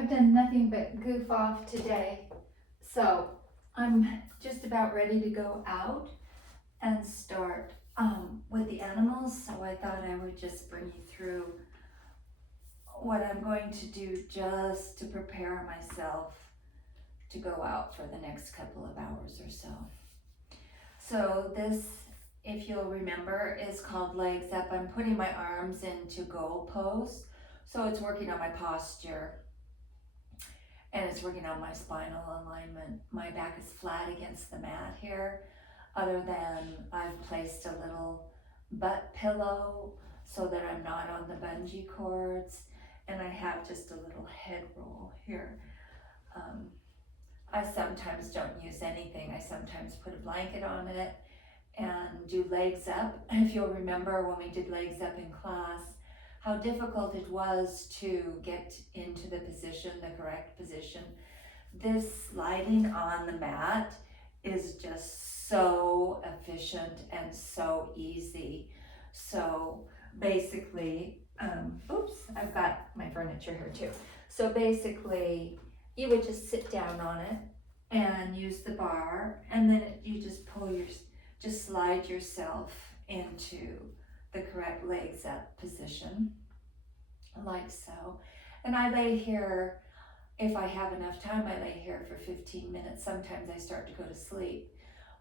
I've done nothing but goof off today. So I'm just about ready to go out and start with the animals. So I thought I would just bring you through what I'm going to do just to prepare myself to go out for the next couple of hours or so. So this, if you'll remember, is called legs up. I'm putting my arms into goal pose. So it's working on my posture and it's working on my spinal alignment. My back is flat against the mat here, other than I've placed a little butt pillow so that I'm not on the bungee cords, and I have just a little head roll here. I sometimes don't use anything. I sometimes put a blanket on it and do legs up. If you'll remember when we did legs up in class, how difficult it was to get into the position, the correct position. This sliding on the mat is just so efficient and so easy. So basically, oops, I've got my furniture here too. So basically, you would just sit down on it and use the bar, and then you just just slide yourself into the correct legs up position, like so. And I lay here, if I have enough time, I lay here for 15 minutes. Sometimes I start to go to sleep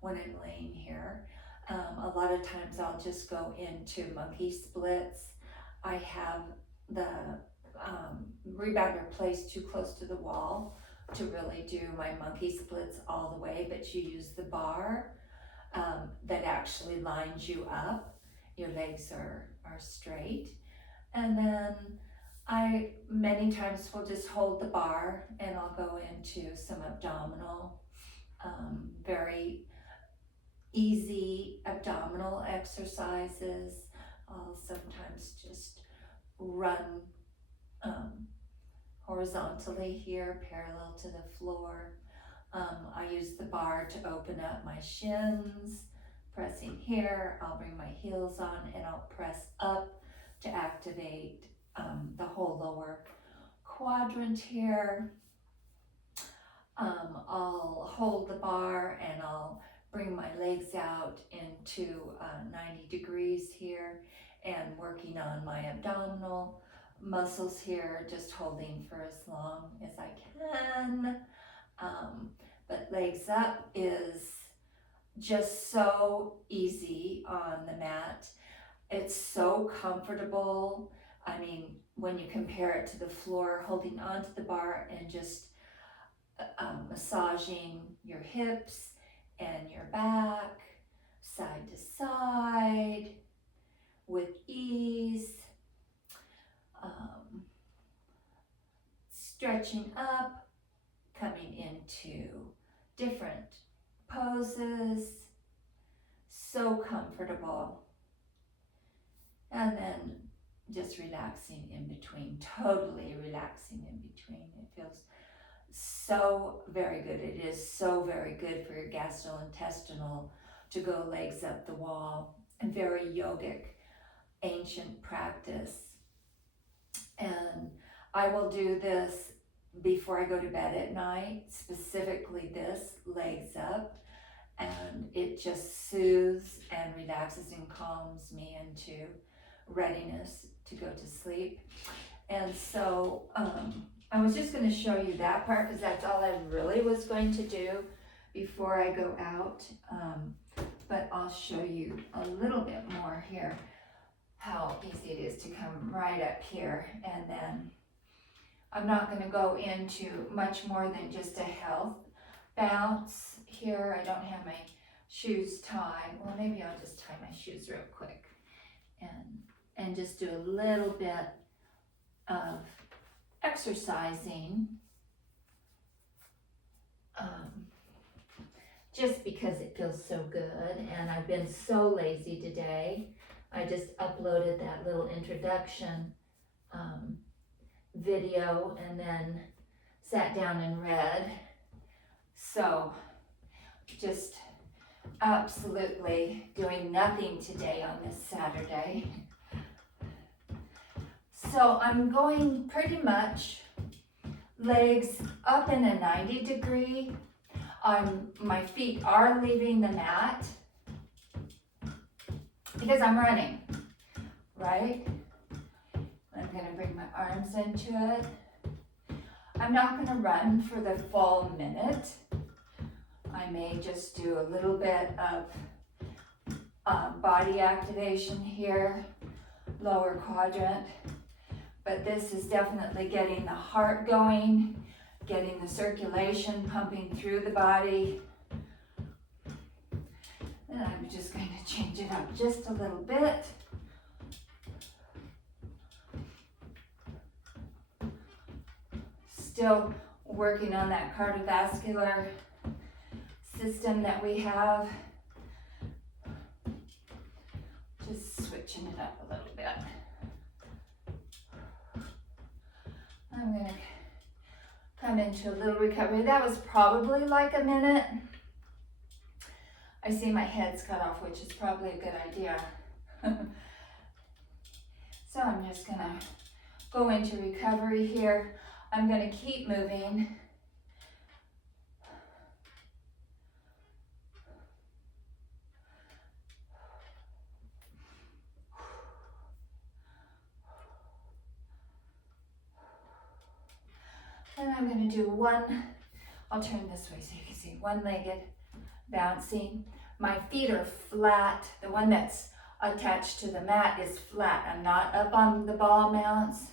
when I'm laying here. A lot of times I'll just go into monkey splits. I have the rebounder placed too close to the wall to really do my monkey splits all the way, but you use the bar that actually lines you up. Your legs are straight. And then I many times will just hold the bar and I'll go into some abdominal, very easy abdominal exercises. I'll sometimes just run horizontally here, parallel to the floor. I use the bar to open up my shins, pressing here. I'll bring my heels on and I'll press up to activate the whole lower quadrant here. I'll hold the bar and I'll bring my legs out into 90 degrees here and working on my abdominal muscles here, just holding for as long as I can. But legs up is just so easy on the mat. It's so comfortable. I mean, when you compare it to the floor, holding onto the bar and just massaging your hips and your back side to side with ease, stretching up, coming into different poses, so comfortable, and then just relaxing in between, totally relaxing in between. It feels so very good. It is so very good for your gastrointestinal to go legs up the wall, and very yogic, ancient practice. And I will do this before I go to bed at night, specifically this, legs up, and it just soothes and relaxes and calms me into readiness to go to sleep. And so I was just going to show you that part because that's all I really was going to do before I go out, but I'll show you a little bit more here how easy it is to come right up here. And then I'm not going to go into much more than just a health bounce here. I don't have my shoes tied. Well, maybe I'll just tie my shoes real quick and just do a little bit of exercising, just because it feels so good. And I've been so lazy today. I just uploaded that little introduction video and then sat down and read. So just absolutely doing nothing today on this Saturday. So I'm going pretty much legs up in a 90 degree. My feet are leaving the mat because I'm running, right? I'm gonna bring my arms into it. I'm not gonna run for the full minute. I may just do a little bit of body activation here, lower quadrant, but this is definitely getting the heart going, getting the circulation pumping through the body. And I'm just going to change it up just a little bit. Still working on that cardiovascular system that we have. Just switching it up a little bit. I'm gonna come into a little recovery. That was probably like a minute. I see my head's cut off, which is probably a good idea. So I'm just gonna go into recovery here. I'm gonna keep moving. And I'm gonna do I'll turn this way so you can see, one-legged bouncing. My feet are flat. The one that's attached to the mat is flat. I'm not up on the ball mounts.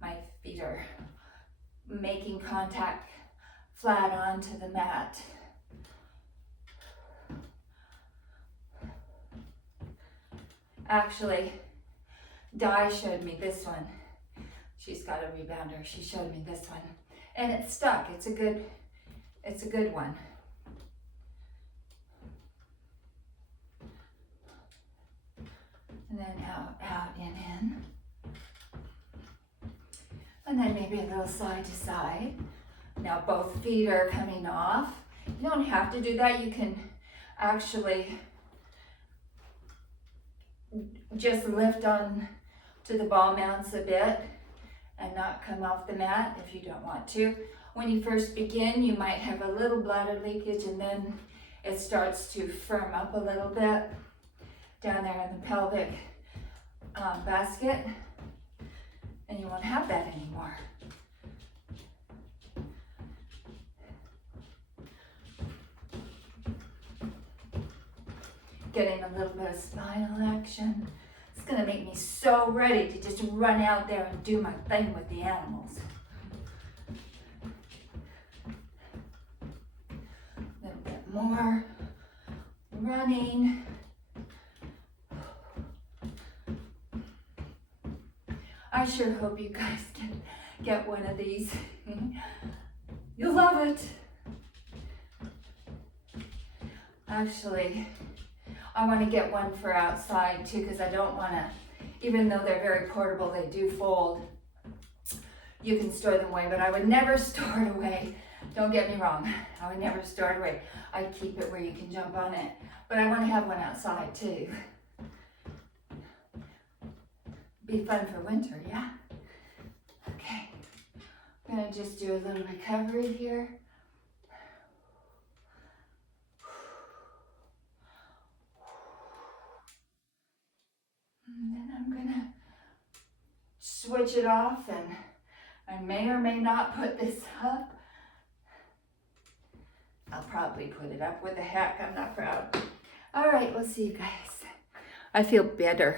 My feet are making contact flat onto the mat. Actually, Di showed me this one. She's got a rebounder. She showed me this one. And it's stuck. It's a good one. And then out, in. And then maybe a little side to side. Now both feet are coming off. You don't have to do that. You can actually just lift on to the ball mounts a bit and not come off the mat if you don't want to. When you first begin, you might have a little bladder leakage, and then it starts to firm up a little bit down there in the pelvic basket, and you won't have that anymore. Getting a little bit of spinal action. It's gonna make me so ready to just run out there and do my thing with the animals. A little bit more running. I sure hope you guys can get one of these. You'll love it. Actually, I want to get one for outside too, because I don't want to, even though they're very portable, they do fold. You can store them away, but I would never store it away. Don't get me wrong. I would never store it away. I'd keep it where you can jump on it. But I want to have one outside too. Be fun for winter, yeah? Okay. I'm going to just do a little recovery here. And then I'm gonna switch it off, and I may or may not put this up. I'll probably put it up. What the heck, I'm not proud. All right, we'll see you guys. I feel better.